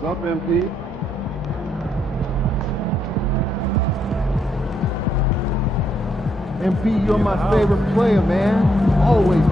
What's up, MP? MP, you're my favorite player, man. Always.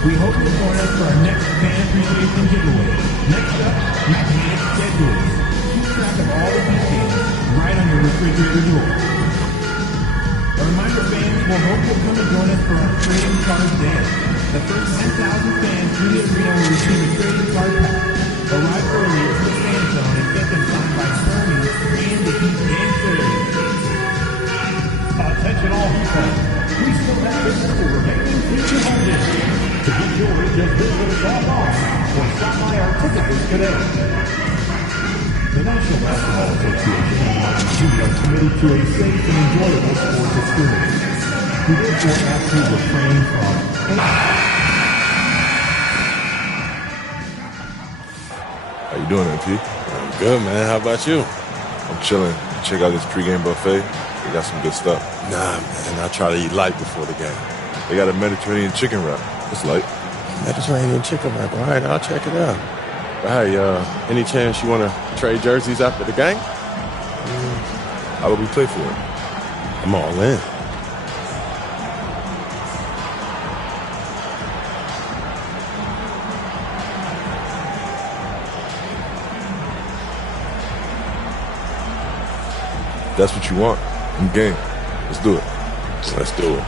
We hope you join us for our next fan appreciation giveaway. Next up, we create schedules. Keep track of all the details right on your refrigerator door. A reminder, fans, we'll hope you'll come and join us for our trading card dance. The first 10,000 fans through the arena will receive a trading card pack. Arrive early to the fan zone and get them signed by Bernie and the Heat Game Theory. Attention all Heat fans. We still have this for remaining future home games. To get yours, just visit us online or stop by our ticket booth today. The National Basketball Association and Studio are committed to a safe and enjoyable sports experience. We therefore ask you to refrain from... How you doing, MP? I'm good, man. How about you? I'm chilling. Check out this pregame buffet. They got some good stuff. Nah, man. I try to eat light before the game. They got a Mediterranean chicken wrap. It's light. Mediterranean chicken wrap. All right, I'll check it out. But hey, any chance you want to trade jerseys after the game? How would we play for it? I'm all in. If that's what you want, I'm game. Let's do it. Let's do it.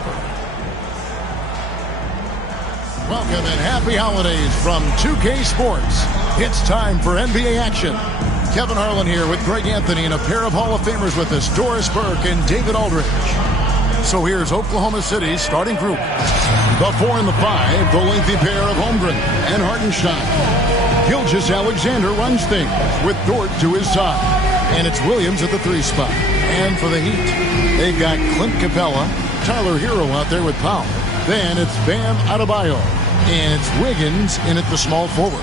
Welcome and happy holidays from 2K Sports. It's time for NBA action. Kevin Harlan here with Greg Anthony and a pair of Hall of Famers with us, Doris Burke and David Aldridge. So here's Oklahoma City's starting group. The 4 and the 5, the lengthy pair of Holmgren and Hartenstein. Gilgeous-Alexander runs things with Dort to his side. And it's Williams at the 3 spot. And for the Heat, they've got Clint Capella, Tyler Hero out there with Powell. Then it's Bam Adebayo, and it's Wiggins in at the small forward.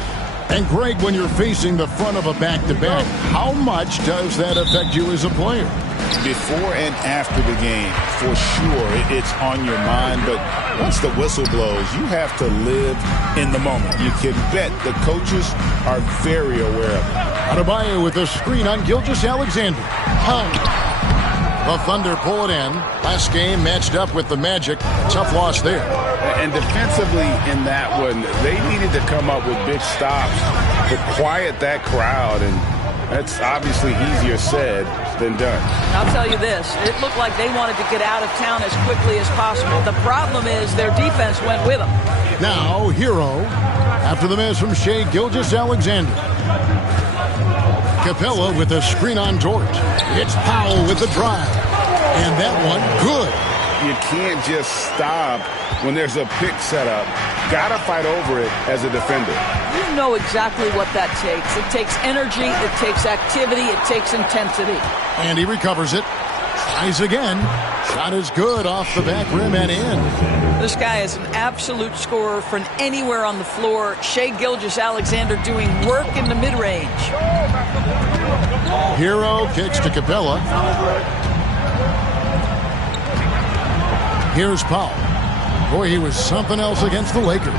And Greg, when you're facing the front of a back-to-back, how much does that affect you as a player? Before and after the game, for sure, it's on your mind. But once the whistle blows, you have to live in the moment. You can bet the coaches are very aware of it. Adebayo with a screen on Gilgeous-Alexander. The Thunder pull it in. Last game matched up with the Magic. Tough loss there. And defensively in that one, they needed to come up with big stops to quiet that crowd. And that's obviously easier said than done. I'll tell you this. It looked like they wanted to get out of town as quickly as possible. The problem is their defense went with them. Now, Hero, after the miss from Shai Gilgeous-Alexander. Capella with a screen on Dort. It's Powell with the drive. And that one, good. You can't just stop when there's a pick set up. Gotta fight over it as a defender. You know exactly what that takes. It takes energy, it takes activity, it takes intensity. And he recovers it. Tries again. Shot is good off the back rim and in. This guy is an absolute scorer from anywhere on the floor. Shai Gilgeous-Alexander doing work in the mid-range. Hero kicks to Capella. Here's Powell. Boy, he was something else against the Lakers.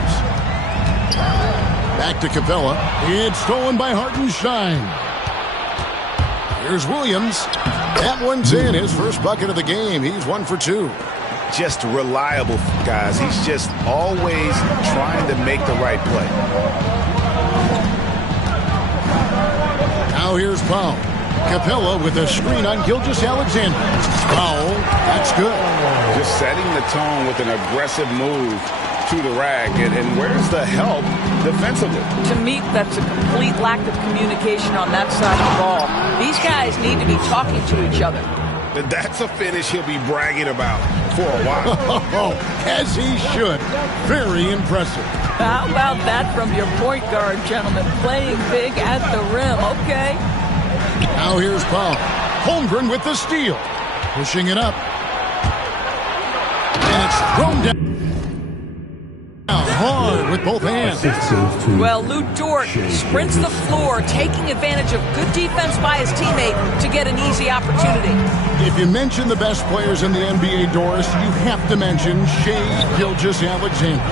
Back to Capella. It's stolen by Hartenstein. Here's Williams. That one's in. His first bucket of the game. He's 1 for 2. Just reliable, guys. He's just always trying to make the right play. Now here's Powell. Capella with a screen on Gilgeous-Alexander. Powell, that's good. Just setting the tone with an aggressive move to the rack. And where's the help defensively? To me, that's a complete lack of communication on that side of the ball. These guys need to be talking to each other. That's a finish he'll be bragging about for a while. As he should. Very impressive. How about that from your point guard, gentlemen? Playing big at the rim, okay. Now here's Powell. Holmgren with the steal. Pushing it up. And it's thrown down hard with both hands. Well, Lou Dort sprints the floor, taking advantage of good defense by his teammate to get an easy opportunity. If you mention the best players in the NBA, Doris, you have to mention Shai Gilgeous-Alexander.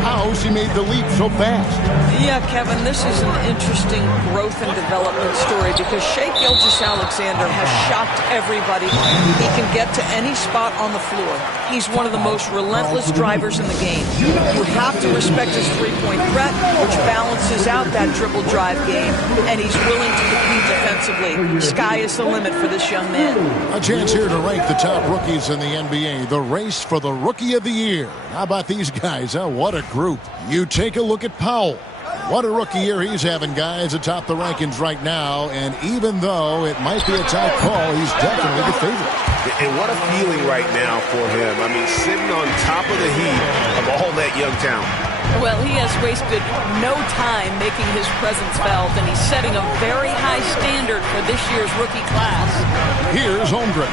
How's he made the leap so fast? Yeah, Kevin, this is an interesting growth and development story because Shai Gilgeous-Alexander has shocked everybody. He can get to any spot on the floor. He's one of the most relentless drivers in the game. You have to respect his three-point threat, which balances out that dribble drive game, and he's willing to compete defensively. Sky is the limit for this young man. A chance here to rank the top rookies in the NBA. The race for the Rookie of the Year. How about these guys? Huh? What a group. You take a look at Powell. What a rookie year he's having, guys, atop the rankings right now. And even though it might be a tight call, he's definitely the favorite. And what a feeling right now for him. I mean, sitting on top of the heap of all that young talent. Well, he has wasted no time making his presence felt, and he's setting a very high standard for this year's rookie class. Here's Holmgren.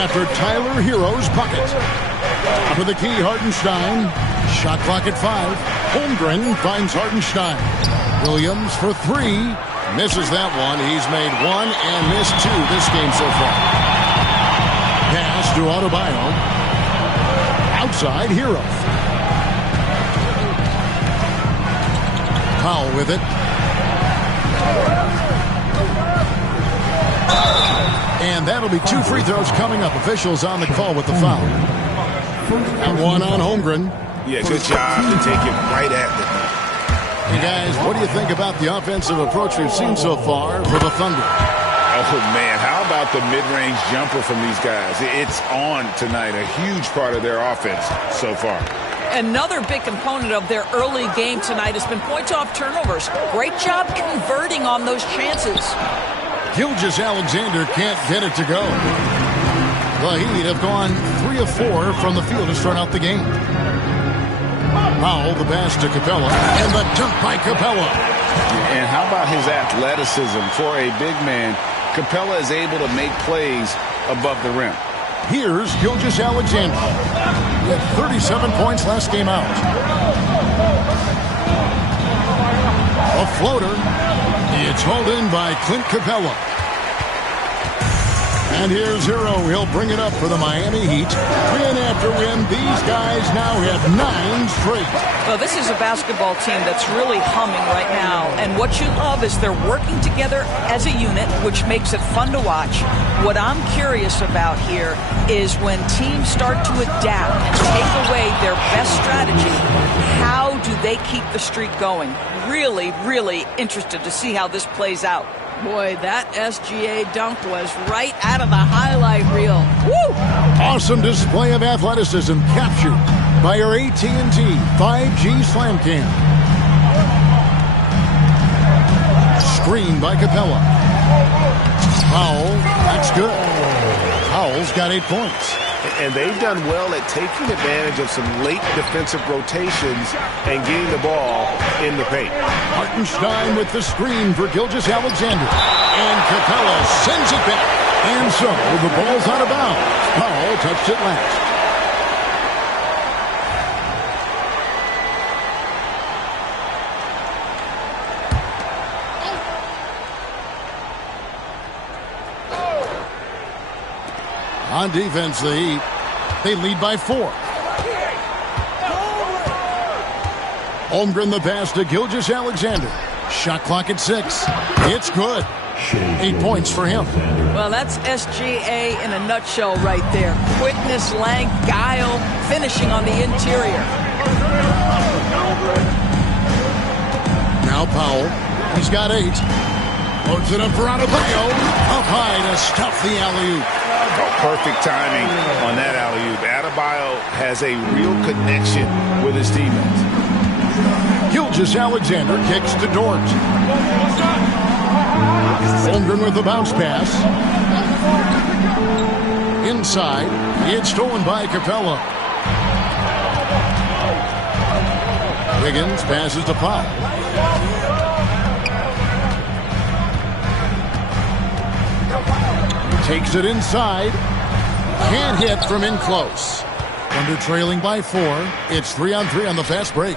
After Tyler Hero's bucket. Top of the key, Hartenstein. Shot clock at 5. Holmgren finds Hartenstein. Williams for 3. Misses that one. He's made 1 and missed 2 this game so far. Pass to Adebayo. Outside, Hero. Powell with it. And that'll be 2 free throws coming up. Officials on the call with the foul. And 1 on Holmgren. Yeah, good job to take it right at them. Hey, guys, what do you think about the offensive approach we've seen so far for the Thunder? Oh, man, how about the mid-range jumper from these guys? It's on tonight, a huge part of their offense so far. Another big component of their early game tonight has been points off turnovers. Great job converting on those chances. Gilgeous-Alexander can't get it to go. The Heat have gone 3 of 4 from the field to start out the game. Powell, the pass to Capella, and the dunk by Capella. And how about his athleticism for a big man? Capella is able to make plays above the rim. Here's Gilgeous-Alexander. He had 37 points last game out. A floater. It's hauled in by Clint Capella. And here's Hero. He'll bring it up for the Miami Heat. Win after win, these guys now have 9 straight. Well, this is a basketball team that's really humming right now. And what you love is they're working together as a unit, which makes it fun to watch. What I'm curious about here is when teams start to adapt and take away their best strategy, how do they keep the streak going? Really, really interested to see how this plays out. Boy, that SGA dunk was right out of the highlight reel. Woo! Awesome display of athleticism captured by our AT&T 5G Slam Cam. Screen by Capella. Powell, that's good. Powell's got 8 points. And they've done well at taking advantage of some late defensive rotations and getting the ball in the paint. Hartenstein with the screen for Gilgeous-Alexander. And Capella sends it back. And so the ball's out of bounds. Powell touched it last. On defense, the Heat, they lead by 4. Holmgren the pass to Gilgeous-Alexander. Shot clock at 6. It's good. 8 points for him. Well, that's SGA in a nutshell right there. Quickness, length, guile, finishing on the interior. Now Powell. He's got 8. Loads it up for Adebayo. Up high to stuff the alley-oop. Perfect timing on that alley-oop. Adebayo has a real connection with his teammates. Gilgeous-Alexander kicks to Dort. Holmgren with the bounce pass. Inside. It's stolen by Capella. Wiggins passes to Powell. Takes it inside. Can't hit from in close. Thunder trailing by 4. It's 3-on-3 on the fast break.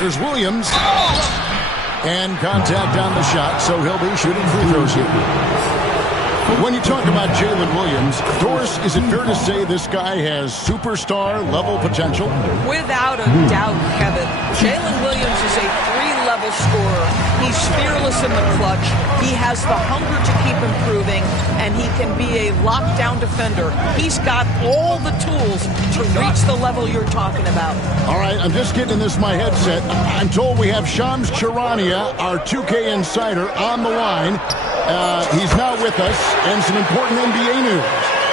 Here's Williams. And contact on the shot, so he'll be shooting free throws here. When you talk about Jalen Williams, Doris, is it fair to say this guy has superstar-level potential? Without a doubt, Kevin. Jalen Williams is a three-level scorer. He's fearless in the clutch. He has the hunger to keep improving, and he can be a lockdown defender. He's got all the tools to reach the level you're talking about. All right, I'm just getting this in my headset. I'm told we have Shams Charania, our 2K insider, on the line. He's now with us, and some important NBA news.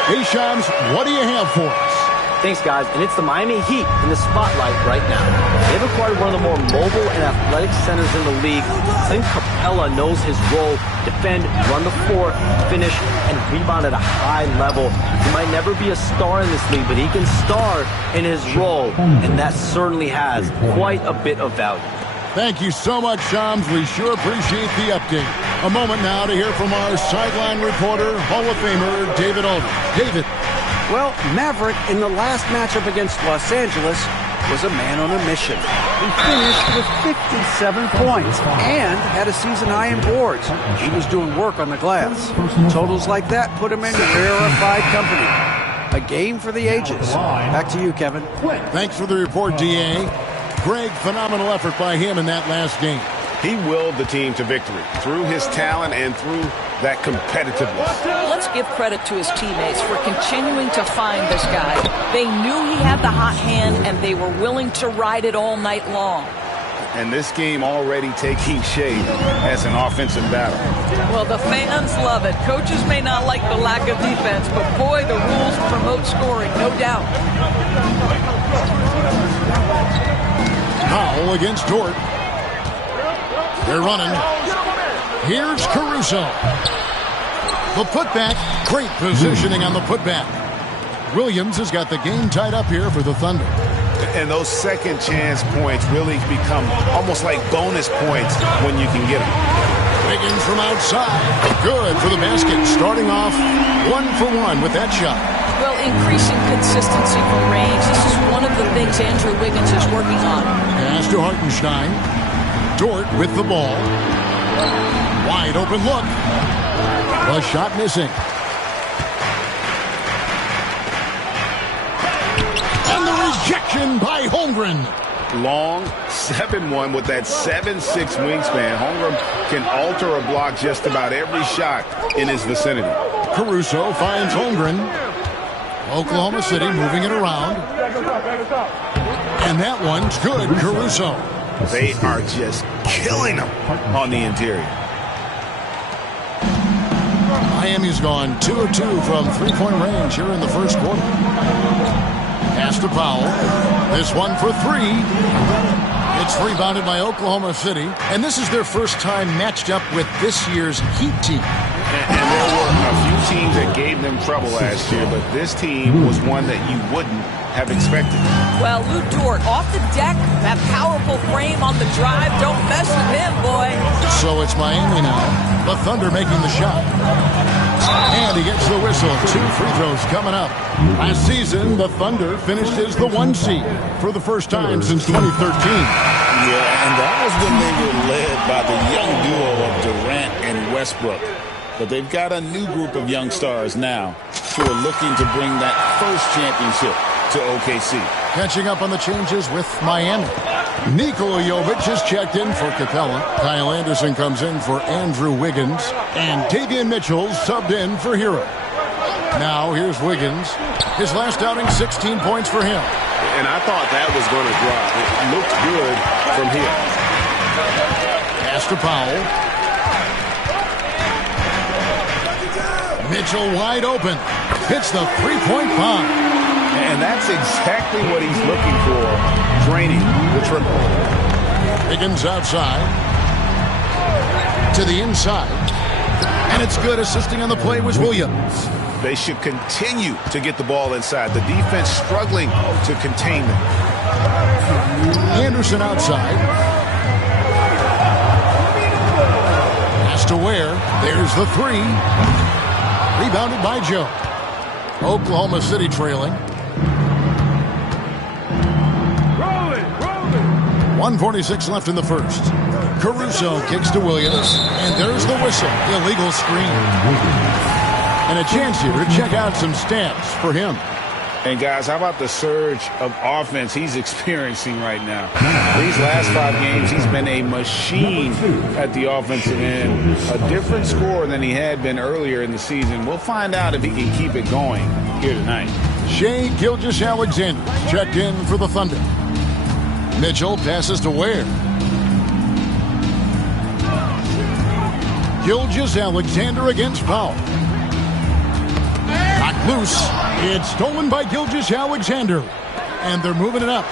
Hey, Shams, what do you have for us? Thanks, guys. And it's the Miami Heat in the spotlight right now. They've acquired one of the more mobile and athletic centers in the league. Clint Capella knows his role: defend, run the floor, finish, and rebound at a high level. He might never be a star in this league, but he can star in his role, and that certainly has quite a bit of value. Thank you so much, Shams. We sure appreciate the update. A moment now to hear from our sideline reporter, Hall of Famer David Aldridge. David. Well, Maverick, in the last matchup against Los Angeles, was a man on a mission. He finished with 57 points and had a season high in boards. He was doing work on the glass. Totals like that put him in rarefied company. A game for the ages. Back to you, Kevin. Thanks for the report, D.A. Greg, phenomenal effort by him in that last game. He willed the team to victory through his talent and through that competitiveness. Let's give credit to his teammates for continuing to find this guy. They knew he had the hot hand, and they were willing to ride it all night long. And this game already taking shape as an offensive battle. Well, the fans love it. Coaches may not like the lack of defense, but boy, the rules promote scoring, no doubt. Powell against Dort. They're running. Here's Caruso. The putback. Great positioning on the putback. Williams has got the game tied up here for the Thunder. And those second chance points really become almost like bonus points when you can get them. Wiggins from outside. Good for the basket. Starting off 1-for-1 with that shot. Well, increasing consistency from range. This is one of the things Andrew Wiggins is working on. Pass to Hartenstein. Dort with the ball. Wide open look. A shot missing. And the rejection by Holmgren. Long 7-1 with that 7'6" wingspan. Holmgren can alter a block just about every shot in his vicinity. Caruso finds Holmgren. Oklahoma City moving it around. And that one's good, Caruso. They are just killing them on the interior. Miami's gone 2 of 2 from three-point range here in the first quarter. Pass to Powell. This one for 3. It's rebounded by Oklahoma City. And this is their first time matched up with this year's Heat team. And there were a few teams that gave them trouble last year, but this team was one that you wouldn't have expected. Well, Lou Dort off the deck, that powerful frame on the drive. Don't mess with him, boy. So it's Miami now. The Thunder making the shot. And he gets the whistle. 2 free throws coming up. Last season, the Thunder finished as the 1 seed for the first time since 2013. Yeah, and that was when they were led by the young duo of Durant and Westbrook. But they've got a new group of young stars now who are looking to bring that first championship to OKC. Catching up on the changes with Miami. Nikola Jovic is checked in for Capella. Kyle Anderson comes in for Andrew Wiggins. And Davion Mitchell subbed in for Hero. Now here's Wiggins. His last outing, 16 points for him. And I thought that was going to drop. It looked good from here. Pass to Powell. Mitchell wide open. Hits the three-point bomb. And that's exactly what he's looking for, draining the triple. Wiggins outside. To the inside. And it's good. Assisting on the play was Williams. They should continue to get the ball inside. The defense struggling to contain them. Anderson outside. Pass to Ware. There's the 3. Rebounded by Joe. Oklahoma City trailing. 1:46 left in the first. Caruso kicks to Williams, and there's the whistle. Illegal screen. And a chance here to check out some stats for him. And guys, how about the surge of offense he's experiencing right now? These last 5 games, he's been a machine at the offensive end. A different scorer than he had been earlier in the season. We'll find out if he can keep it going here tonight. Shai Gilgeous-Alexander checked in for the Thunder. Mitchell passes to Ware. Gilgeous-Alexander against Powell. Knocked loose. It's stolen by Gilgeous-Alexander. And they're moving it up.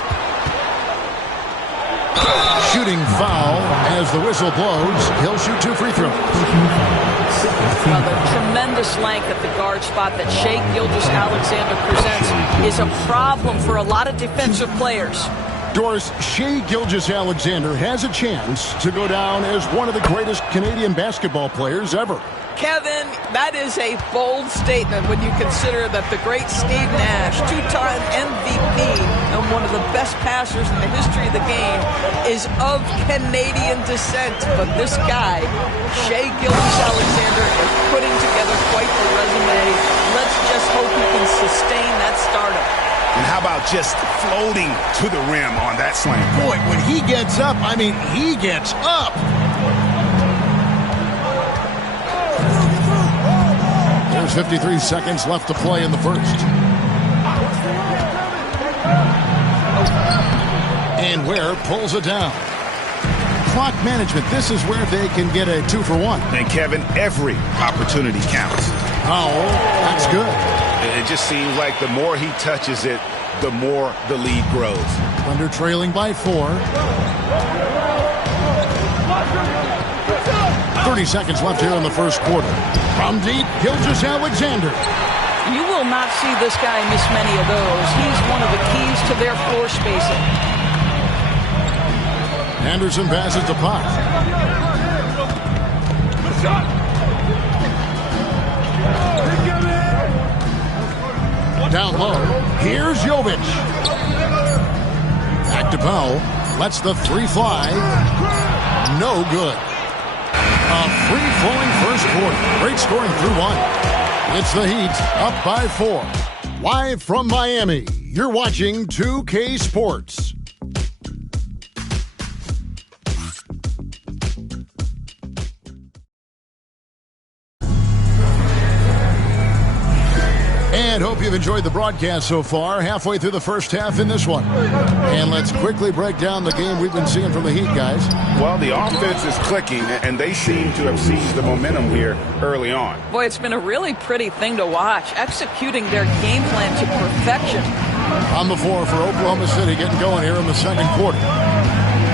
Shooting foul as the whistle blows. He'll shoot 2 free throws. Well, the tremendous length at the guard spot that Shai Gilgeous-Alexander presents is a problem for a lot of defensive players. Doris, Shai Gilgeous-Alexander has a chance to go down as one of the greatest Canadian basketball players ever. Kevin, that is a bold statement when you consider that the great Steve Nash, 2-time MVP and one of the best passers in the history of the game, is of Canadian descent. But this guy, Shai Gilgeous-Alexander, is putting together quite the resume. Let's just hope he can sustain that stardom. And how about just floating to the rim on that slam? Boy, when he gets up, I mean, he gets up. There's 53 seconds left to play in the first. And Ware pulls it down. Clock management, this is where they can get a 2-for-1. And Kevin, every opportunity counts. Powell, that's good. It just seems like the more he touches it, the more the lead grows. Thunder trailing by 4. 30 seconds left here in the first quarter. From deep, Gilgeous-Alexander. You will not see this guy miss many of those. He's one of the keys to their floor spacing. Anderson passes to Pop. Down low. Here's Jovic. Back to Powell. Lets the 3 fly. No good. A free-flowing first quarter. Great scoring through 1. It's the Heat up by 4. Live from Miami, you're watching 2K Sports. And hope you've enjoyed the broadcast so far. Halfway through the first half in this one. And let's quickly break down the game we've been seeing from the Heat, guys. Well, the offense is clicking, and they seem to have seized the momentum here early on. Boy, it's been a really pretty thing to watch, executing their game plan to perfection. On the floor for Oklahoma City, getting going here in the second quarter.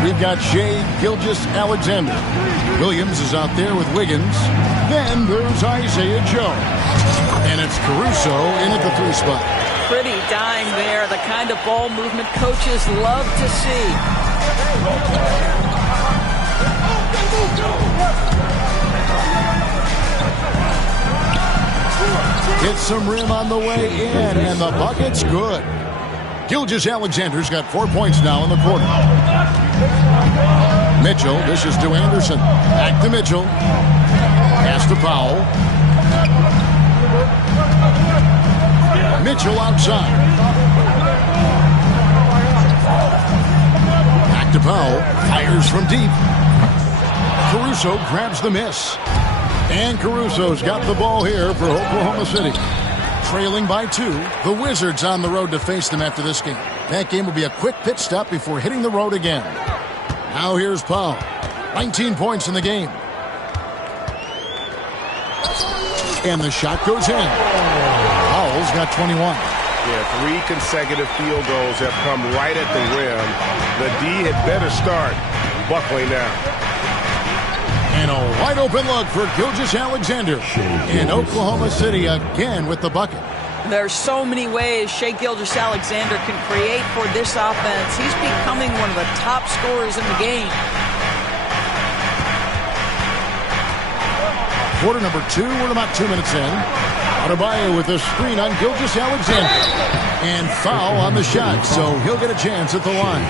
We've got Shai Gilgeous-Alexander. Williams is out there with Wiggins. Then there's Isaiah Joe. And it's Caruso in at the 3 spot. Pretty dime there, the kind of ball movement coaches love to see. Gets some rim on the way in, and the bucket's good. Gilgeous-Alexander's got 4 points now in the quarter. Mitchell, this is to Anderson. Back to Mitchell. Pass to Powell. Mitchell outside. Back to Powell. Fires from deep. Caruso grabs the miss. And Caruso's got the ball here for Oklahoma City. Trailing by 2. The Wizards on the road to face them after this game. That game will be a quick pit stop before hitting the road again. Now here's Powell. 19 points in the game. And the shot goes in. Powell's got 21. Yeah, 3 consecutive field goals have come right at the rim. The D had better start buckling down. And a wide open look for Gilgeous-Alexander. And Oklahoma City again with the bucket. There's so many ways Shai Gilgeous-Alexander can create for this offense. He's becoming one of the top scorers in the game. Quarter number 2, we're about 2 minutes in. Adebayo with the screen on Gilgeous-Alexander. And foul on the shot, so he'll get a chance at the line.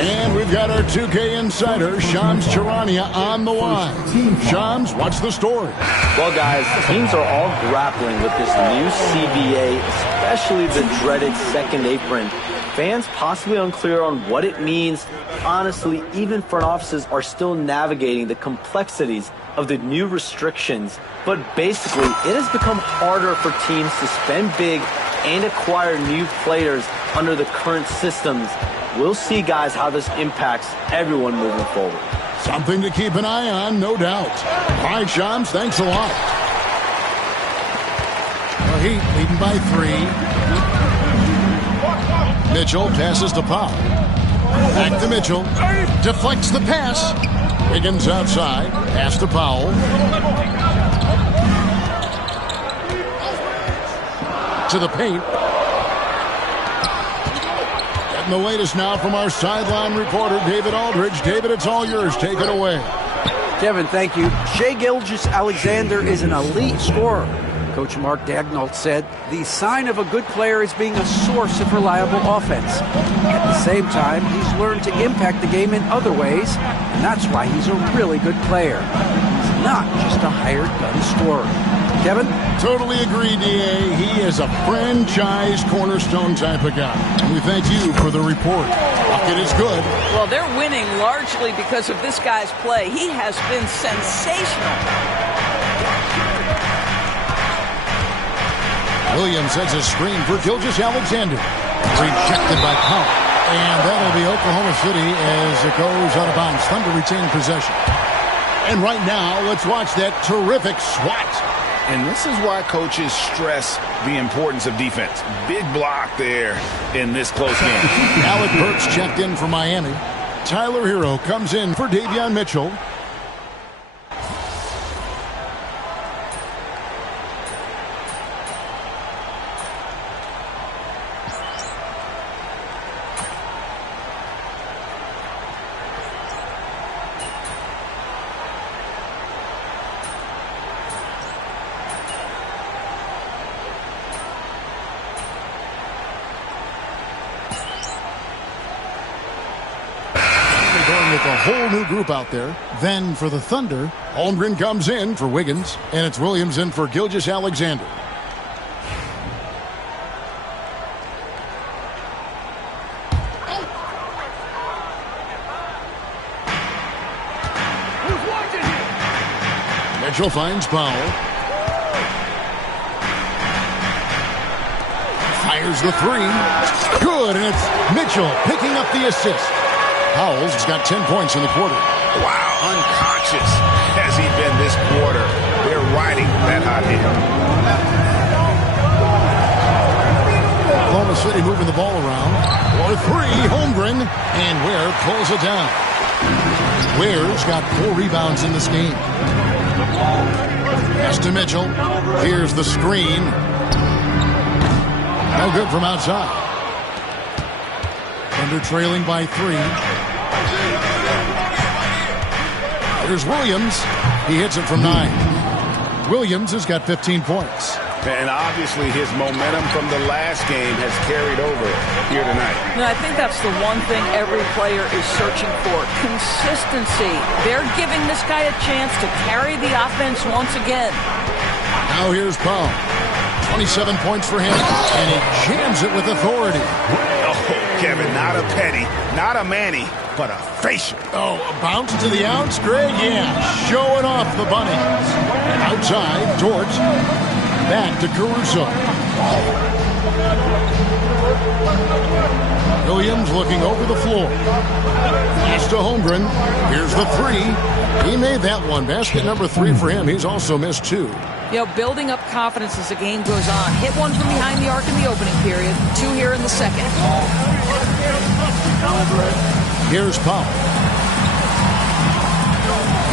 And we've got our 2K insider, Shams Charania, on the line. Shams, what's the story? Well, guys, teams are all grappling with this new CBA, especially the dreaded second apron. Fans possibly unclear on what it means. Honestly, even front offices are still navigating the complexities of the new restrictions. But basically, it has become harder for teams to spend big and acquire new players under the current systems. We'll see, guys, how this impacts everyone moving forward. Something to keep an eye on, no doubt. All right, Shams, thanks a lot. The Heat leading by 3. Mitchell passes to Powell. Back to Mitchell. Deflects the pass. Wiggins outside. Pass to Powell. To the paint. Getting the latest now from our sideline reporter, David Aldridge. David, it's all yours. Take it away. Kevin, thank you. Shai Gilgeous-Alexander is an elite scorer. Coach Mark Daigneault said the sign of a good player is being a source of reliable offense. At the same time, he's learned to impact the game in other ways, and that's why he's a really good player. He's not just a hired gun scorer. Kevin? Totally agree, D.A. He is a franchise cornerstone type of guy. And we thank you for the report. Bucket is good. Well, they're winning largely because of this guy's play. He has been sensational. Williams sets a screen for Gilgeous-Alexander. Rejected by Powell. And that'll be Oklahoma City as it goes out of bounds. Thunder retain possession. And right now, let's watch that terrific swat. And this is why coaches stress the importance of defense. Big block there in this close game. Alec Burks checked in for Miami. Tyler Hero comes in for Davion Mitchell. With a whole new group out there. Then for the Thunder, Holmgren comes in for Wiggins, and it's Williams in for Gilgeous-Alexander. Mitchell finds Powell. Fires the three. Good, and it's Mitchell picking up the assist. Powell's got 10 points in the quarter. Wow, unconscious has he been this quarter. They're riding that hot hand. Oklahoma City moving the ball around. For three, Holmgren, and Ware pulls it down. Ware's got 4 rebounds in this game. Pass to Mitchell. Here's the screen. No good from outside. Thunder trailing by 3. Here's Williams. He hits it from 9. Williams has got 15 points. And obviously his momentum from the last game has carried over here tonight. No, I think that's the one thing every player is searching for. Consistency. They're giving this guy a chance to carry the offense once again. Now here's Powell. 27 points for him, and he jams it with authority. Kevin, not a petty, not a Manny, but a facial. Oh, a bounce to the ounce, Greg? Yeah, showing off the bunnies. Outside, Dort. Back to Caruso. Williams looking over the floor. Pass to Holmgren. Here's the three. He made that one. Basket number 3 for him. He's also missed 2. You know, building up confidence as the game goes on. Hit one from behind the arc in the opening period. 2 here in the second. Here's Powell.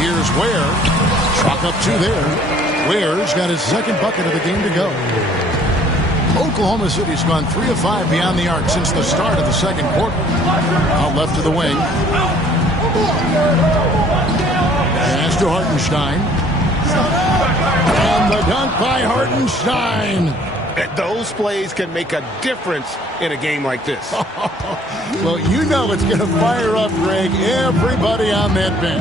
Here's Ware. Chalk up 2 there. Ware's got his second bucket of the game to go. Oklahoma City's gone 3 of 5 beyond the arc since the start of the second quarter. Out left to the wing. Pass to Hartenstein. And The dunk by Hartenstein. Those plays can make a difference in a game like this. Well, you know it's going to fire up, Greg, everybody on that bench.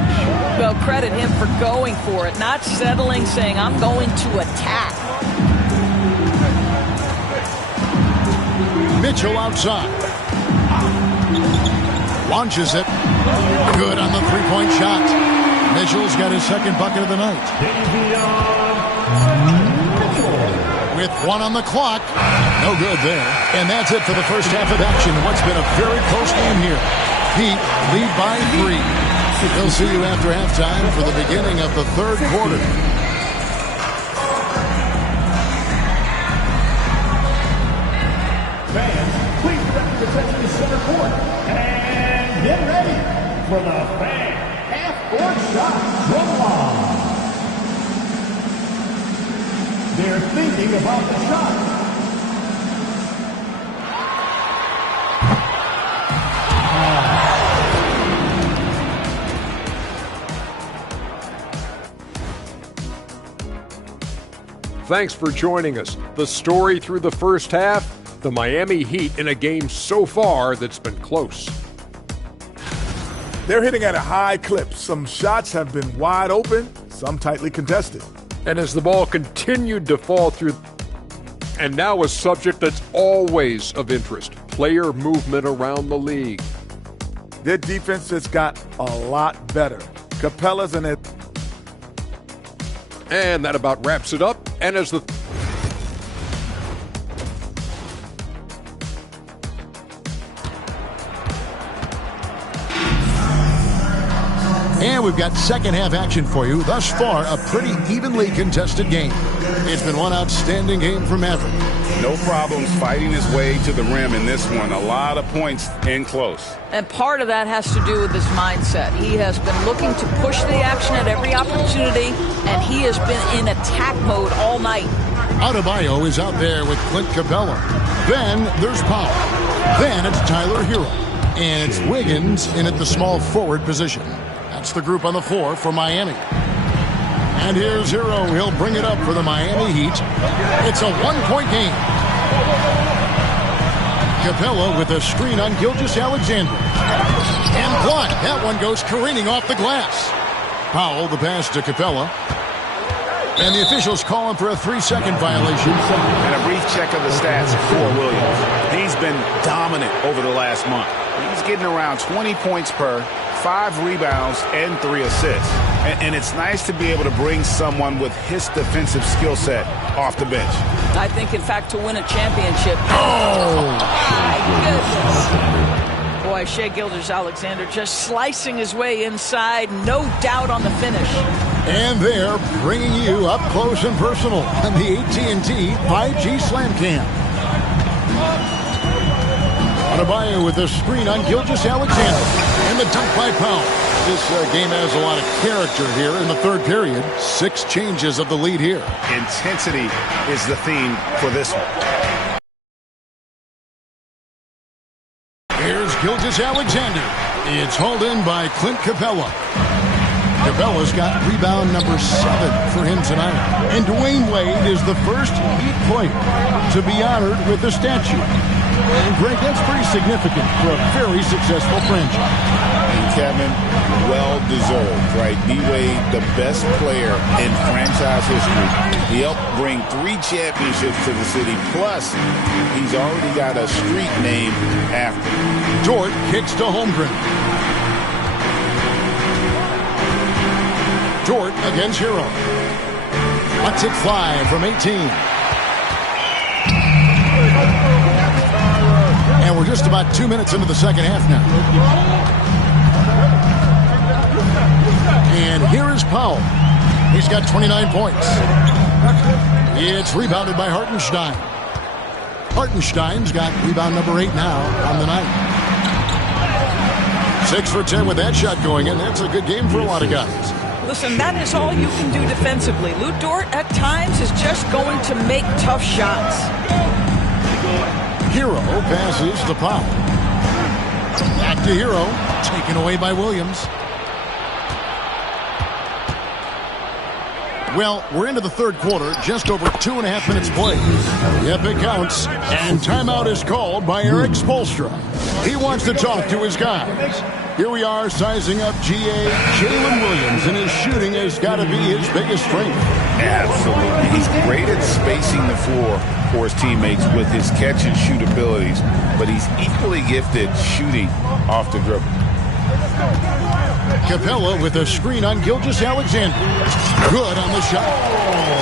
Well, credit him for going for it, not settling, saying, I'm going to attack. Mitchell outside. Launches it. Good on the three-point shot. Mitchell's got his second bucket of the night. With 1 on the clock. No good there. And that's it for the first half of action. What's been a very close game here. Heat lead by 3. We'll see you after halftime for the beginning of the third quarter. Fans, please direct your attention to center court. And get ready for the fan half-court shot from long. They're thinking about the shot. Thanks for joining us. The story through the first half, the Miami Heat in a game so far that's been close. They're hitting at a high clip. Some shots have been wide open, some tightly contested. And as the ball continued to fall through, and now a subject that's always of interest, player movement around the league. Their defense has got a lot better. Capella's in it. And that about wraps it up. And as the And we've got second half action for you. Thus far, a pretty evenly contested game. It's been one outstanding game for Maverick. No problems fighting his way to the rim in this one. A lot of points in close. And part of that has to do with his mindset. He has been looking to push the action at every opportunity, and he has been in attack mode all night. Adebayo is out there with Clint Capella. Then there's Powell. Then it's Tyler Hero. And it's Wiggins in at the small forward position. That's the group on the floor for Miami. And here's Hero. He'll bring it up for the Miami Heat. It's a one-point game. Capella with a screen on Gilgeous-Alexander. And blocked. That one goes careening off the glass. Powell, the pass to Capella. And the officials calling for a 3-second violation. And a brief check of the stats for Williams. He's been dominant over the last month. He's getting around 20 points per, 5 rebounds, and 3 assists. And it's nice to be able to bring someone with his defensive skill set off the bench. I think, in fact, to win a championship. Oh, my goodness. Boy, Shai Gilgeous-Alexander just slicing his way inside. No doubt on the finish. And they're bringing you up close and personal on the AT&T 5G Slam Cam. Adebayo with a screen on Gilgeous-Alexander. And the dunk by Powell. This game has a lot of character here in the third period. 6 changes of the lead here. Intensity is the theme for this one. Here's Gilgeous-Alexander. It's hauled in by Clint Capella. Capella's got rebound number 7 for him tonight. And Dwayne Wade is the first Heat player to be honored with a statue. And Greg, that's pretty significant for a very successful franchise. And Kevin, well deserved, right? D-Wade, the best player in franchise history. He helped bring 3 championships to the city. Plus, he's already got a street named after him. Dort kicks to Holmgren. Dort against Hero. Lets it fly from 18. And we're just about 2 minutes into the second half now. And here is Powell. He's got 29 points. It's rebounded by Hartenstein. Hartenstein's got rebound number 8 now on the night. 6 for 10 with that shot going in. That's a good game for a lot of guys. Listen, that is all you can do defensively. Lou Dort, at times, is just going to make tough shots. Hero passes to Powell. Back to Hero. Taken away by Williams. Well, we're into the third quarter, just over 2.5 minutes played. Yep, it counts. And timeout is called by Eric Spoelstra. He wants to talk to his guys. Here we are sizing up GA Jalen Williams, and his shooting has got to be his biggest strength. Absolutely. He's great at spacing the floor for his teammates with his catch and shoot abilities, but he's equally gifted shooting off the dribble. Capella with a screen on Gilgeous-Alexander. Good on the shot.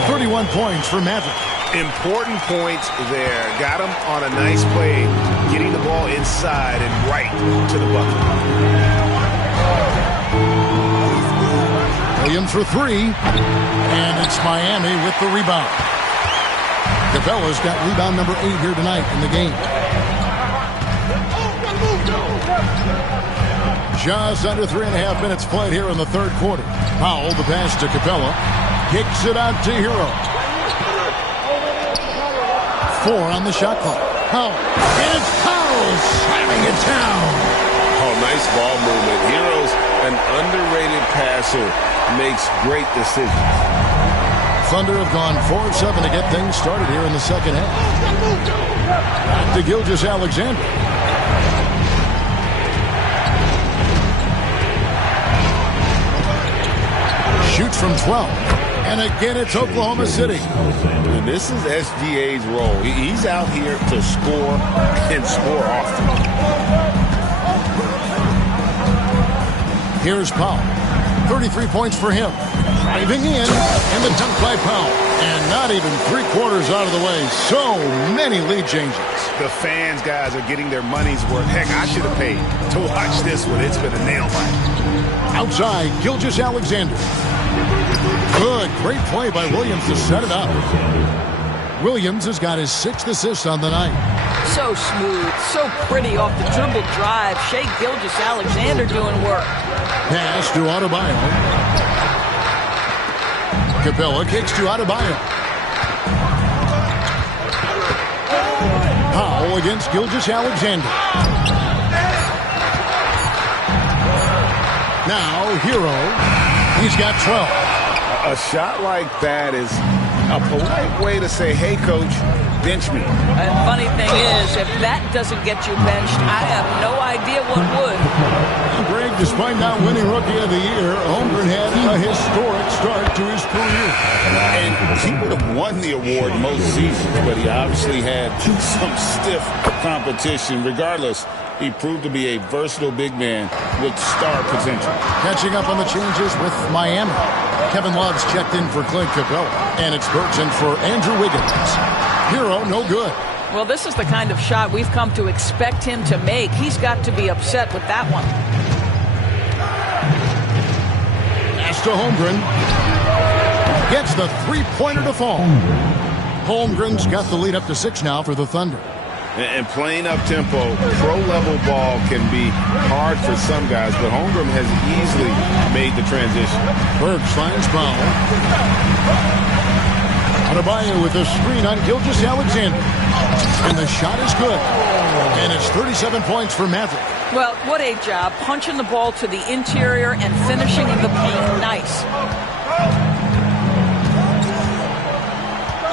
31 points for Maverick. Important points there. Got him on a nice play, getting the ball inside and right to the bucket. Williams for three. And it's Miami with the rebound. Capella's got rebound number 8 here tonight in the game. Just under 3.5 minutes played here in the third quarter. Powell, the pass to Capella. Kicks it out to Hero. 4 on the shot clock. Powell. And it's Powell slamming it down. Oh, nice ball movement. Hero's an underrated passer. Makes great decisions. Thunder have gone 4 of 7 to get things started here in the second half. Back to Gilgeous-Alexander. Shoots from 12. And again, it's Oklahoma City. And this is SGA's role. He's out here to score and score often. Here's Powell. 33 points for him. Driving in, and the dunk by Powell. And not even 3/4 out of the way. So many lead changes. The fans, guys, are getting their money's worth. Heck, I should have paid to watch this one. It's been a nail biter. Outside, Gilgeous-Alexander. Good, great play by Williams to set it up. Williams has got his 6th assist on the night. So smooth, so pretty off the dribble drive. Shai Gilgeous-Alexander doing work. Pass to Adebayo. Capella kicks to Adebayo. Powell against Gilgeous-Alexander. Now, Hero. He's got 12. A shot like that is a polite way to say, hey, coach, bench me. And funny thing is, if that doesn't get you benched, I have no idea what would. Greg, despite not winning Rookie of the Year, Holmgren had a historic start to his career. And he would have won the award most seasons, but he obviously had some stiff competition. Regardless, he proved to be a versatile big man with star potential. Catching up on the changes with Miami. Kevin Love's checked in for Clint Capella. And it's Burton for Andrew Wiggins. Hero, no good. Well, this is the kind of shot we've come to expect him to make. He's got to be upset with that one. Pass to Holmgren. Gets the three-pointer to fall. Holmgren's got the lead up to 6 now for the Thunder. And playing up-tempo, pro-level ball can be hard for some guys, but Holmgren has easily made the transition. Burks finds Powell. Adebayo with a screen on Gilgeous-Alexander. And the shot is good. And it's 37 points for Maverick. Well, what a job. Punching the ball to the interior and finishing in the paint. Nice.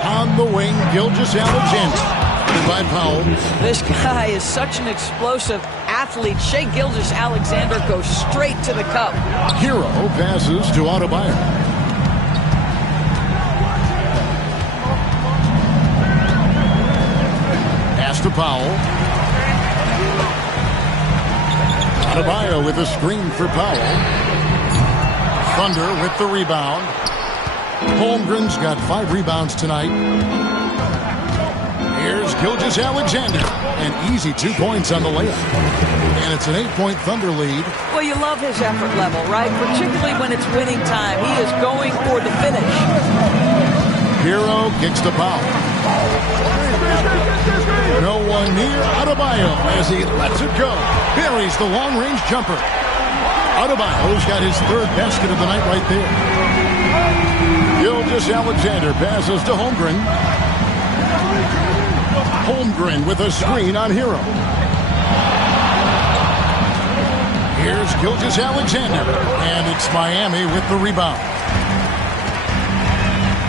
On the wing, Gilgeous-Alexander. By Powell. This guy is such an explosive athlete. Shai Gilgeous-Alexander goes straight to the cup. Hero passes to Adebayo. Pass to Powell. Adebayo with a screen for Powell. Thunder with the rebound. Holmgren's got 5 rebounds tonight. Here's Gilgeous-Alexander. An easy 2 points on the layup. And it's an 8-point Thunder lead. Well, you love his effort level, right? Particularly when it's winning time. He is going for the finish. Hero kicks to Powell. No one near Adebayo as he lets it go. Buries the long-range jumper. Adebayo's got his 3rd basket of the night right there. Gilgeous-Alexander passes to Holmgren. Holmgren with a screen on Hero. Here's Gilgeous-Alexander, and it's Miami with the rebound.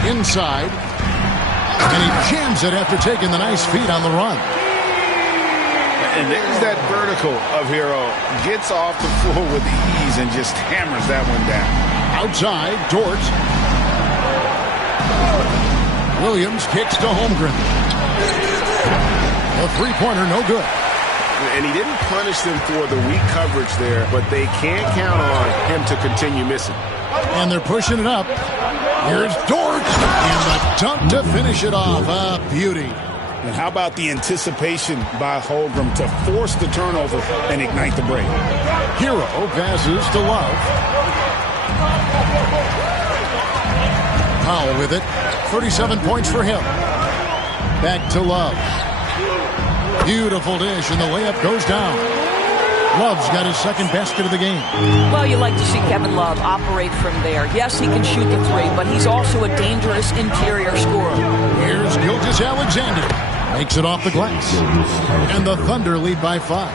Inside. And he jams it after taking the nice feed on the run. And there's that vertical of Hero. Gets off the floor with ease and just hammers that one down. Outside, Dort. Williams kicks to Holmgren. A three-pointer, no good. And he didn't punish them for the weak coverage there, but they can't count on him to continue missing. And they're pushing it up. Here's Dort. And the dunk to finish it off. A beauty. And how about the anticipation by Holmgren to force the turnover and ignite the break? Hero passes to Love. Powell with it. 37 points for him. Back to Love. Beautiful dish, and the layup goes down. Love's got his second basket of the game. Well, you like to see Kevin Love operate from there. Yes, he can shoot the three, but he's also a dangerous interior scorer. Here's Gilgeous-Alexander. Makes it off the glass. And the Thunder lead by 5.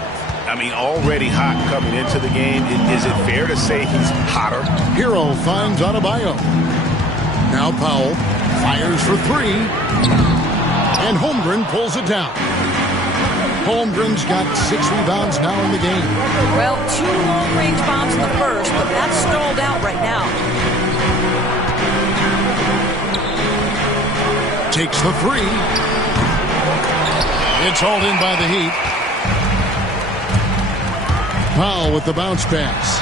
I mean, already hot coming into the game. Is it fair to say he's hotter? Hero finds Adebayo. Now Powell fires for 3. And Holmgren pulls it down. Holmgren's got 6 rebounds now in the game. Well, 2 long-range bombs in the first, but that's stalled out right now. Takes the 3. It's hauled in by the Heat. Powell with the bounce pass.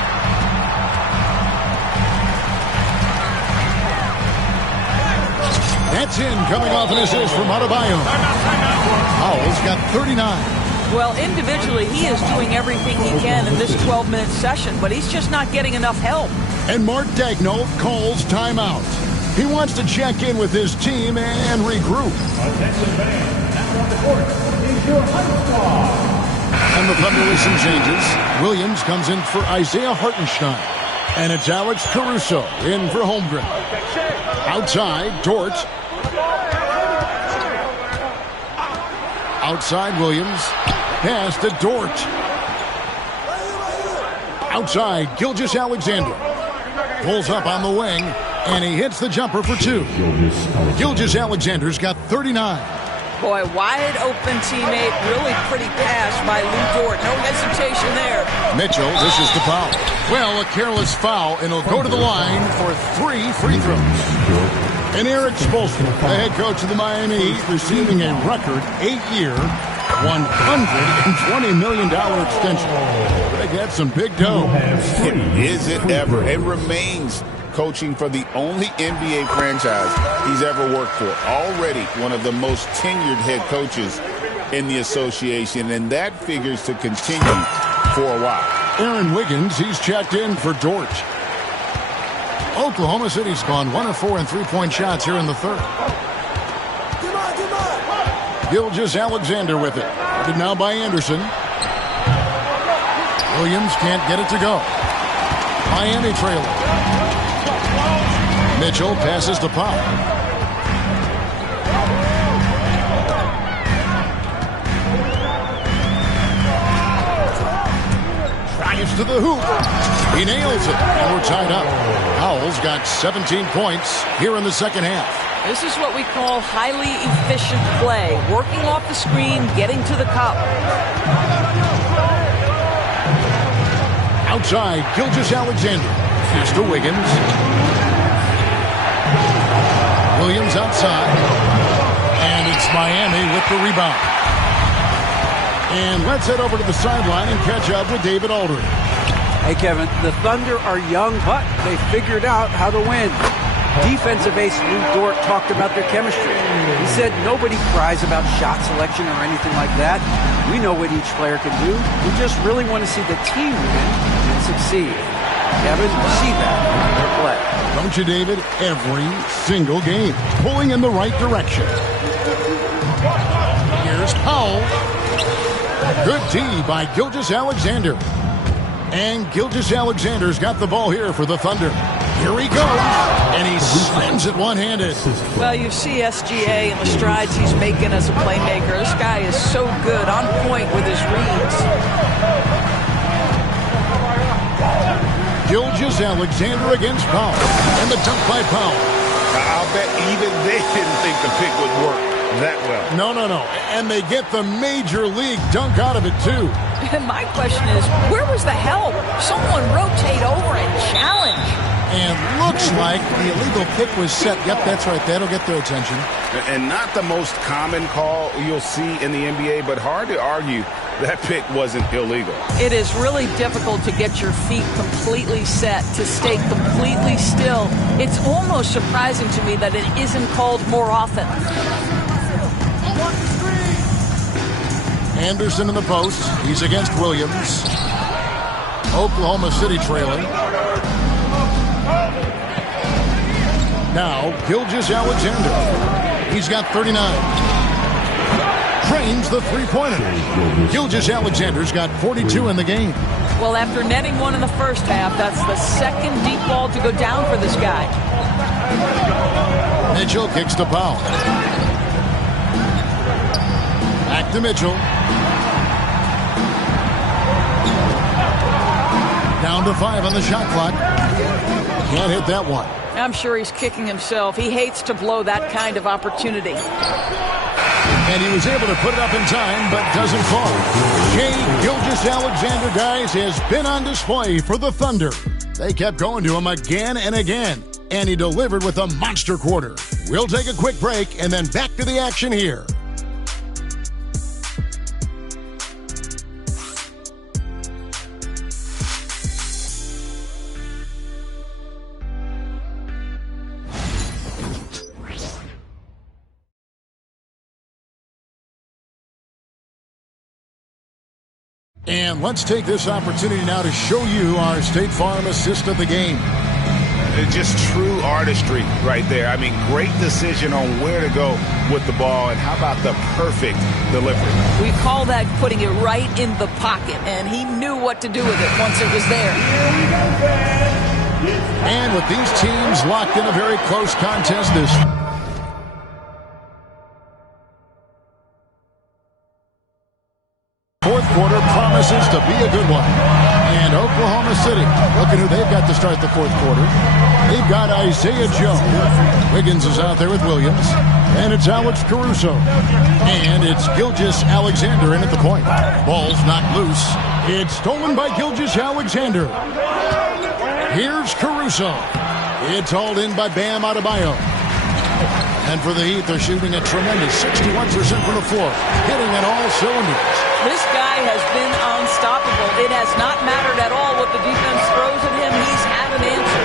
That's in, coming off an assist from Adebayo. Powell's got 39. Well, individually, he is doing everything he can in this 12-minute session, but he's just not getting enough help. And Mark Daigneault calls timeout. He wants to check in with his team and regroup. And the Thunder with some changes. Williams comes in for Isaiah Hartenstein. And it's Alex Caruso in for Holmgren. Outside, Dort. Outside, Williams. Pass to Dort. Outside, Gilgeous-Alexander. Pulls up on the wing, and he hits the jumper for 2. Gilgeous-Alexander's got 39. Boy, wide open teammate, really pretty pass by Lou Dort. No hesitation there. Mitchell dishes to Powell. Well, a careless foul, and he'll go to the line for 3 free throws. And Eric Spoelstra, the head coach of the Miami Heat, receiving a record 8-year, $120 million extension. They got some big dough. Is it ever? It remains coaching for the only NBA franchise he's ever worked for. Already one of the most tenured head coaches in the association, and that figures to continue for a while. Aaron Wiggins, he's checked in for Dort. Oklahoma City's gone 1 of 4 in three-point shots here in the third. Gilgeous-Alexander with it. Guarded now by Anderson. Williams can't get it to go. Miami trailing. Mitchell passes to Powell. Drives to the hoop. He nails it, and we're tied up. Powell's got 17 points here in the second half. This is what we call highly efficient play. Working off the screen, getting to the cup. Outside, Gilgeous-Alexander. Here's to Wiggins. Williams outside. And it's Miami with the rebound. And let's head over to the sideline and catch up with David Aldridge. Hey, Kevin, the Thunder are young, but they figured out how to win. Defensive ace Lou Dort talked about their chemistry. He said nobody cries about shot selection or anything like that. We know what each player can do. We just really want to see the team win and succeed. Kevin, you see that in their play. Don't you, David? Every single game. Pulling in the right direction. Here's Powell. Good D by Gilgeous-Alexander. And Gilgeous-Alexander's got the ball here for the Thunder. Here he goes, and he slams it one-handed. Well, you see SGA and the strides he's making as a playmaker. This guy is so good, on point with his reads. Gilgeous-Alexander against Powell, and the dunk by Powell. I'll bet even they didn't think the pick would work that well. No. And they get the major league dunk out of it, too. And my question is, where was the help? Someone rotate over and challenge. And looks like the illegal kick was set. Yep, that's right. That'll get their attention. And not the most common call you'll see in the NBA, but hard to argue that pick wasn't illegal. It is really difficult to get your feet completely set, to stay completely still. It's almost surprising to me that it isn't called more often. Anderson in the post. He's against Williams. Oklahoma City trailing. Now, Gilgeous-Alexander. He's got 39. Drains the three-pointer. Gilgeous-Alexander's got 42 in the game. Well, after netting one in the first half, that's the second deep ball to go down for this guy. Mitchell kicks to Powell. Back to Mitchell. Down to 5 on the shot clock. Can't hit that one. I'm sure he's kicking himself. He hates to blow that kind of opportunity. And he was able to put it up in time, but doesn't fall. Shai Gilgeous-Alexander, guys, has been on display for the Thunder. They kept going to him again and again, and he delivered with a monster quarter. We'll take a quick break and then back to the action here. And let's take this opportunity now to show you our State Farm assist of the game. It's just true artistry right there. I mean, great decision on where to go with the ball, and how about the perfect delivery? We call that putting it right in the pocket, and he knew what to do with it once it was there. And with these teams locked in a very close contest, this fourth quarter promises to be a good one. And Oklahoma City, look at who they've got to start the fourth quarter. They've got Isaiah Joe. Wiggins is out there with Williams. And it's Alex Caruso. And it's Gilgeous-Alexander in at the point. Ball's knocked loose. It's stolen by Gilgeous-Alexander. Here's Caruso. It's hauled in by Bam Adebayo. And for the Heat, they're shooting a tremendous 61% from the floor, hitting on all cylinders. This guy has been unstoppable. It has not mattered at all what the defense throws at him. He's had an answer.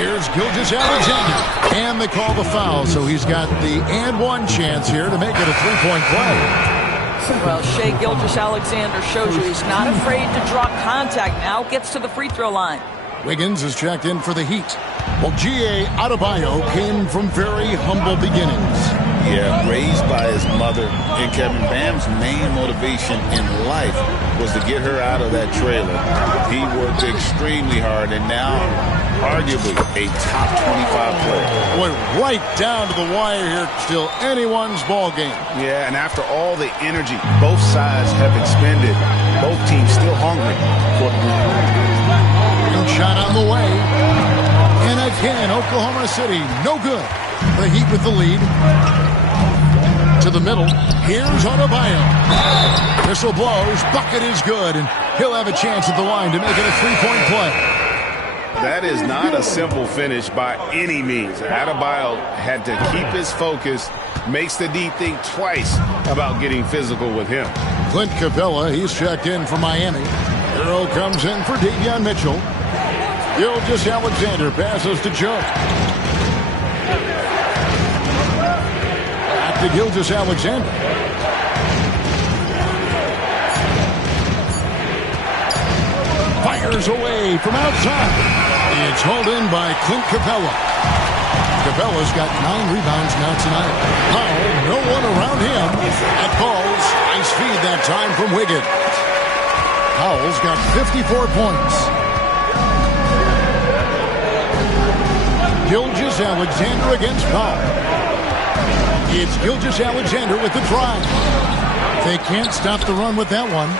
Here's Gilgeous-Alexander. And they call the foul, so he's got the and one chance here to make it a three-point play. Well, Shai Gilgeous-Alexander shows you he's not afraid to draw contact. Now gets to the free throw line. Wiggins is checked in for the Heat. Well, G.A. Adebayo came from very humble beginnings. Yeah, raised by his mother. And Kevin, Bam's main motivation in life was to get her out of that trailer. He worked extremely hard, and now arguably a top 25 player. Boy, right down to the wire here. Still anyone's ball game. Yeah, and after all the energy both sides have expended, both teams still hungry for the win. Shot on the way. And again, Oklahoma City, no good. The Heat with the lead. To the middle. Here's Adebayo. Whistle blows. Bucket is good. And he'll have a chance at the line to make it a three-point play. That is not a simple finish by any means. Adebayo had to keep his focus. Makes the D think twice about getting physical with him. Clint Capella, he's checked in for Miami. Hero comes in for Davion Mitchell. Gilgeous-Alexander passes to Joe. Back to Gilgeous-Alexander. Fires away from outside. It's hauled in by Clint Capella. Capella's got 9 rebounds now tonight. Powell, no one around him. At balls, nice feed that time from Wiggins. Powell's got 54 points. Gilgeous-Alexander against Powell. It's Gilgeous-Alexander with the drive. They can't stop the run with that one.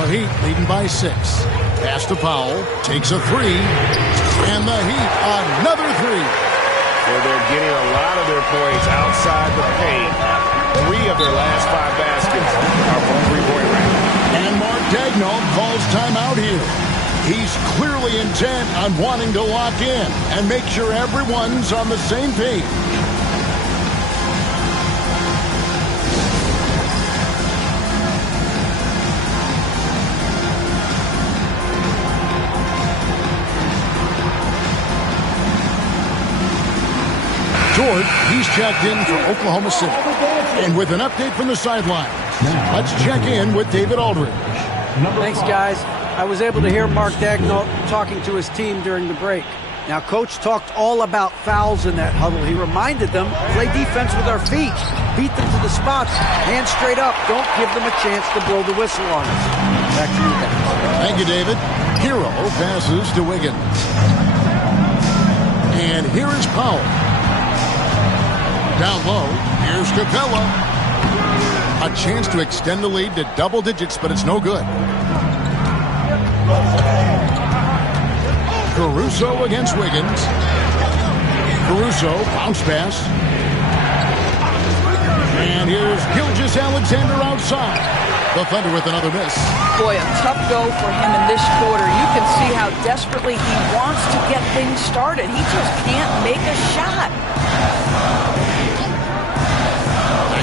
The Heat leading by 6. Pass to Powell. Takes a three. And the Heat, another three. So they're getting a lot of their points outside the paint. 3 of their last 5 baskets are from three-point range. And Mark Daigneault calls timeout here. He's clearly intent on wanting to lock in and make sure everyone's on the same page. George, he's checked in for Oklahoma City. And with an update from the sidelines, let's check in with David Aldridge. Thanks, guys. I was able to hear Mark Daigneault talking to his team during the break. Now, Coach talked all about fouls in that huddle. He reminded them, play defense with our feet. Beat them to the spots. Hands straight up. Don't give them a chance to blow the whistle on us. Back to you guys. Thank you, David. Hero passes to Wiggins. And here is Powell. Down low, here's Capella. A chance to extend the lead to double digits, but it's no good. Caruso against Wiggins. Caruso, bounce pass. And here's Gilgeous-Alexander outside. The Thunder with another miss. Boy, a tough go for him in this quarter. You can see how desperately he wants to get things started. He just can't make a shot.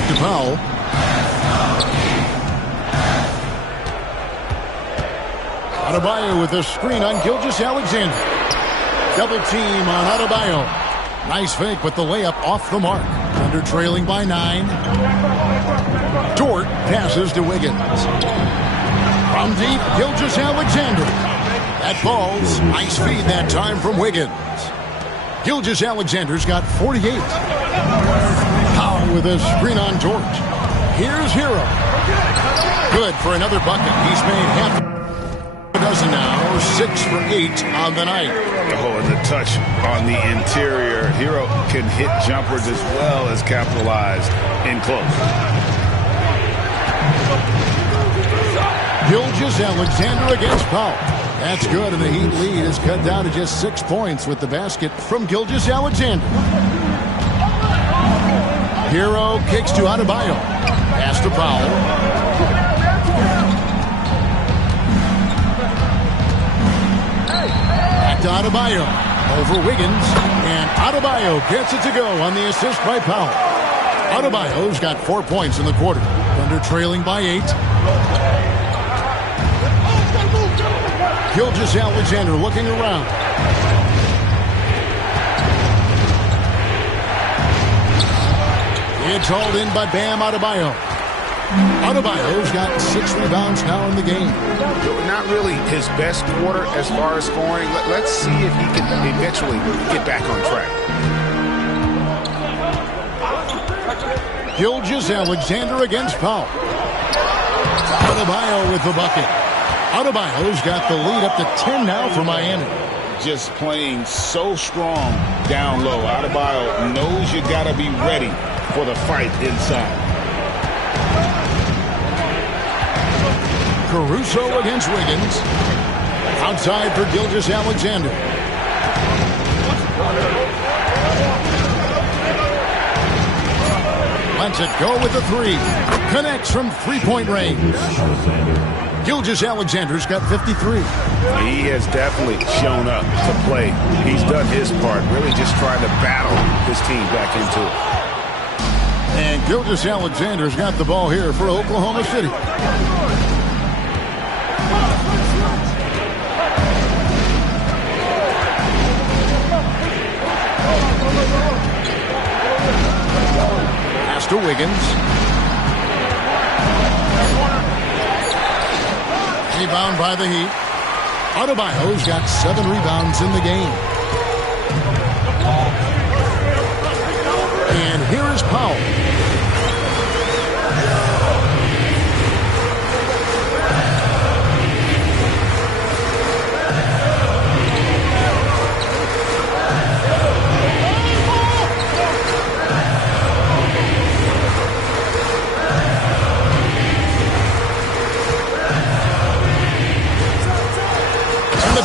To Powell. Adebayo with a screen on Gilgeous-Alexander. Double team on Adebayo. Nice fake with the layup off the mark. Under trailing by 9. Dort passes to Wiggins. From deep, Gilgeous-Alexander. That ball's nice feed that time from Wiggins. Gilgeous-Alexander's got 48. Powell with a screen on George. Here's Hero. Good for another bucket. He's made half a dozen now. 6 for 8 on the night. Oh, and the touch on the interior. Hero can hit jumpers as well as capitalize in close. Gilgeous-Alexander against Powell. That's good, and the Heat lead is cut down to just 6 points with the basket from Gilgeous-Alexander. Hero kicks to Adebayo. Pass to Powell. Back to Adebayo. Over Wiggins. And Adebayo gets it to go on the assist by Powell. Adebayo's got 4 points in the quarter. Thunder trailing by 8. Gilgeous-Alexander looking around. It's hauled in by Bam Adebayo. Adebayo's got 6 rebounds now in the game. Not really his best quarter as far as scoring. Let's see if he can eventually get back on track. Gilgeous-Alexander against Powell. Adebayo with the bucket. Adebayo's got the lead up to 10 now for Miami. Just playing so strong down low. Adebayo knows you got to be ready for the fight inside. Caruso against Wiggins. Outside for Gilgeous-Alexander. Lets it go with the 3. Connects from three-point range. Gilgeous-Alexander's got 53. He has definitely shown up to play. He's done his part, really just trying to battle his team back into it. And Gilgeous-Alexander's got the ball here for Oklahoma City. Pass to Wiggins. Rebound by the Heat. Adebayo's got 7 rebounds in the game. And here is Powell.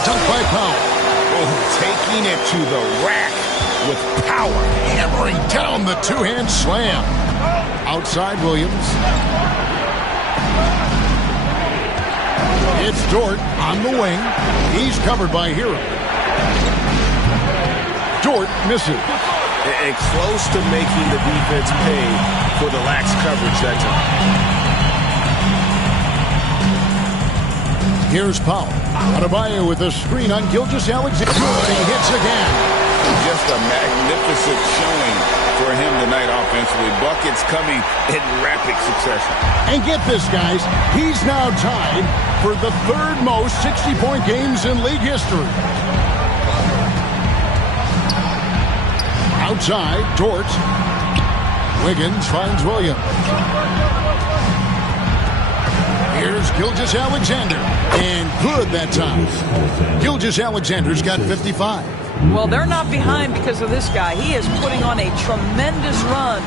dunk by Powell. Oh, taking it to the rack with power. Hammering down the two-hand slam. Outside Williams. It's Dort on the wing. He's covered by Hero. Dort misses. And close to making the defense pay for the lax coverage that time. Here's Powell. Adebayo with a screen on Gilgeous-Alexander. Good, he hits again. Just a magnificent showing for him tonight offensively. Buckets coming in rapid succession. And get this, guys. He's now tied for the third most 60-point games in league history. Outside, Dort. Wiggins finds Williams. Here's Gilgeous-Alexander. And good that time. Gilgeous-Alexander's got 55. Well, they're not behind because of this guy. He is putting on a tremendous run.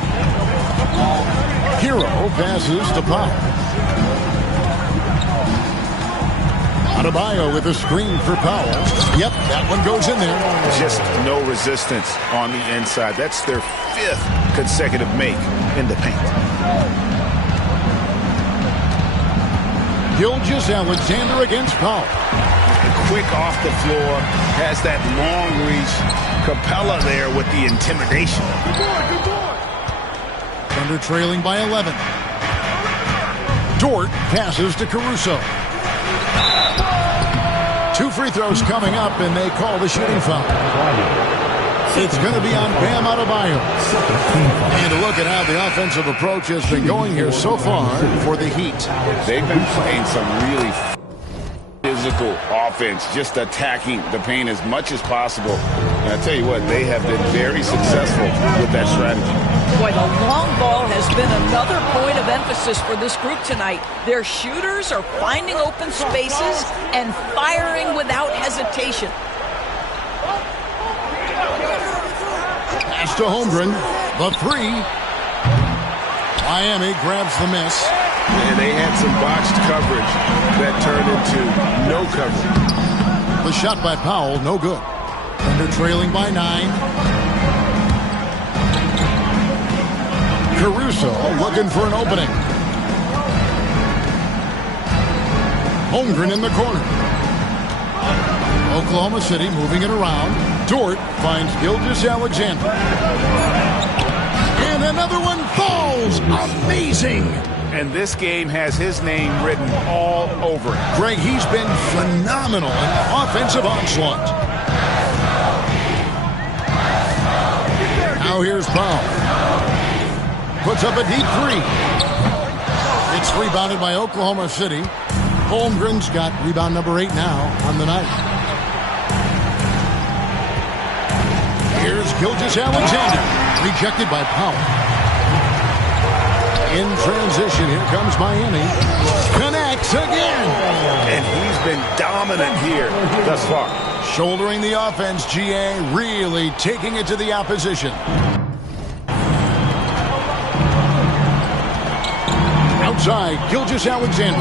Hero passes to Powell. Adebayo with a screen for Powell. Yep, that one goes in there. Just no resistance on the inside. That's their 5th consecutive make in the paint. Gilgeous-Alexander against Powell. Quick off the floor, has that long reach. Capella there with the intimidation. Good boy. Thunder trailing by 11. Dort passes to Caruso. 2 free throws coming up, and they call the shooting foul. It's going to be on Bam Adebayo. And a look at how the offensive approach has been going here so far for the Heat. They've been playing some really physical offense, just attacking the paint as much as possible. And I tell you what, they have been very successful with that strategy. Boy, the long ball has been another point of emphasis for this group tonight. Their shooters are finding open spaces and firing without hesitation. Pass to Holmgren. The 3. Miami grabs the miss. And they had some botched coverage that turned into no coverage. The shot by Powell, no good. Thunder trailing by 9. Caruso looking for an opening. Holmgren in the corner. Oklahoma City moving it around. Dort finds Gilgeous-Alexander. And another one falls. Amazing. And this game has his name written all over it. Greg, he's been phenomenal in offensive onslaught. Now here's Powell. Puts up a deep 3. It's rebounded by Oklahoma City. Holmgren's got rebound number 8 now on the night. Here's Gilgeous-Alexander. Rejected by Powell. In transition, here comes Miami. Connects again. And he's been dominant here thus far. Shouldering the offense, GA really taking it to the opposition. Outside, Gilgeous-Alexander.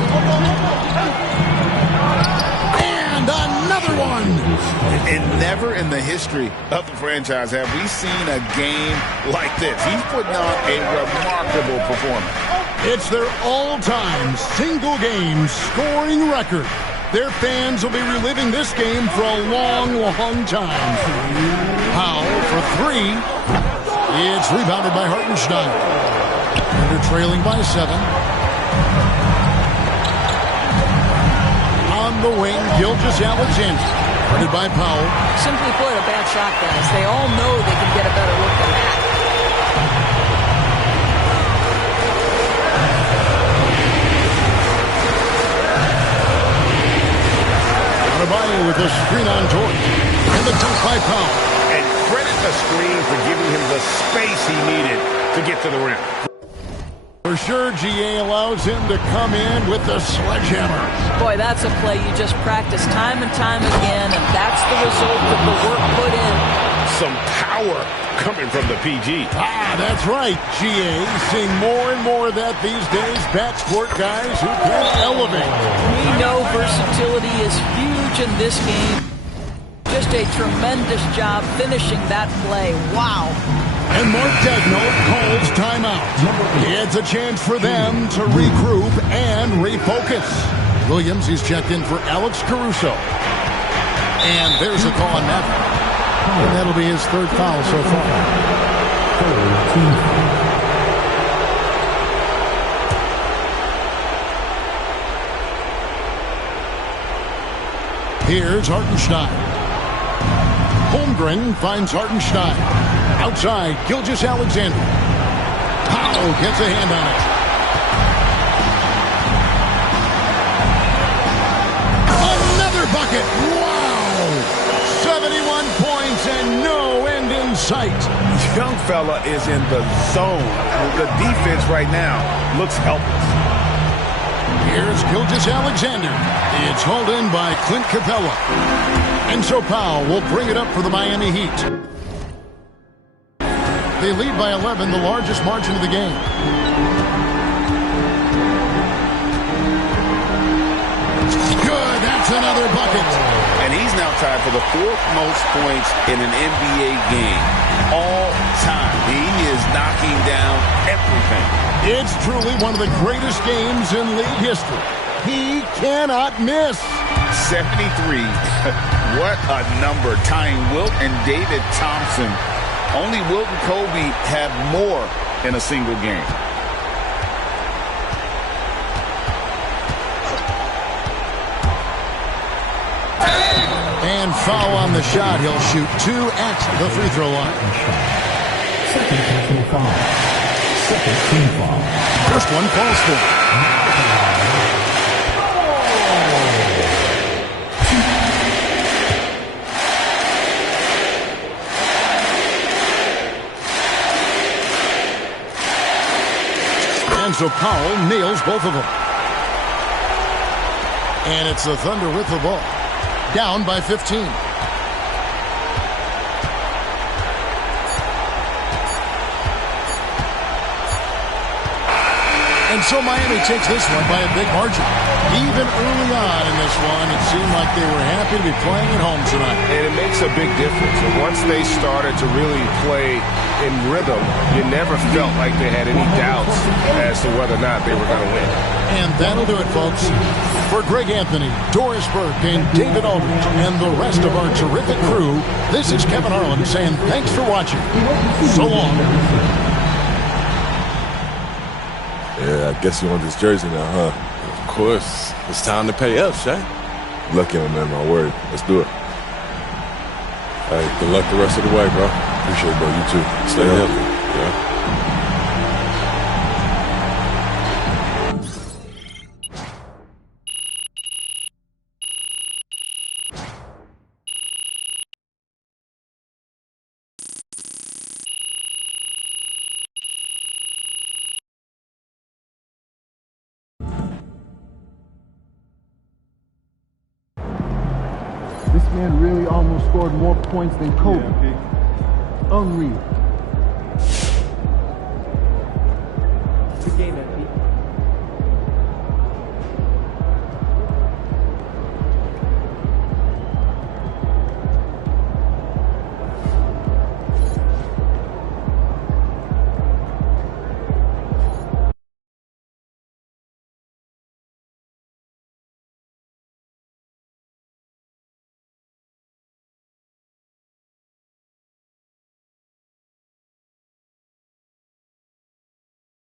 And another one. And never in the history of the franchise have we seen a game like this. He's putting on a remarkable performance. It's their all-time single-game scoring record. Their fans will be reliving this game for a long, long time. Powell for 3. It's rebounded by Hartenstein. Under trailing by 7. On the wing, Gilgeous-Alexander. Guarded by Powell. Simply put, a bad shot, guys. They all know they can get a better look than that. Adebayo with a screen on Dort. And the dunk by Powell. And credit the screen for giving him the space he needed to get to the rim. For sure, GA allows him to come in with the sledgehammer. Boy, that's a play you just practice time and time again, and that's the result of the work put in. Some power coming from the PG. That's right, GA. Seeing more and more of that these days. Backcourt guys who can elevate. We know versatility is huge in this game. Just a tremendous job finishing that play. Wow. And Mark Degno calls timeout. It's a chance for them to regroup and refocus. Williams, he's checked in for Alex Caruso. And there's a call on Maverick. And that'll be his third foul so far. Here's Hartenstein. Holmgren finds Hartenstein. Outside, Gilgeous-Alexander. Powell gets a hand on it. Another bucket. Wow. 71 points and no end in sight. Young fella is in the zone. The defense right now looks helpless. Here's Gilgeous-Alexander. It's hauled in by Clint Capella. And so Powell will bring it up for the Miami Heat. They lead by 11, the largest margin of the game. Good, that's another bucket. And he's now tied for the fourth most points in an NBA game all time. He is knocking down everything. It's truly one of the greatest games in league history. He cannot miss. 73. What a number. Tying Wilt and David Thompson. Only Wilt and Kobe have more in a single game. And foul on the shot. He'll shoot 2 at the free throw line. Second team foul. Second team foul. First one falls for. And so Powell nails both of them. And it's the Thunder with the ball. Down by 15. And so Miami takes this one by a big margin. Even early on in this one, it seemed like they were happy to be playing at home tonight. And it makes a big difference. And once they started to really play in rhythm, you never felt like they had any doubts as to whether or not they were going to win. And that'll do it, folks. For Greg Anthony, Doris Burke, and David Aldridge, and the rest of our terrific crew, this is Kevin Harlan saying thanks for watching. So long. Yeah, I guess you want this jersey now, huh? Of course. It's time to pay up, Shaq. Lucky him, man, my word. Let's do it. Hey, good luck the rest of the way, bro. Appreciate it, bro. You too. Stay healthy. Yeah. This man really almost scored more points than Kobe. Unreal.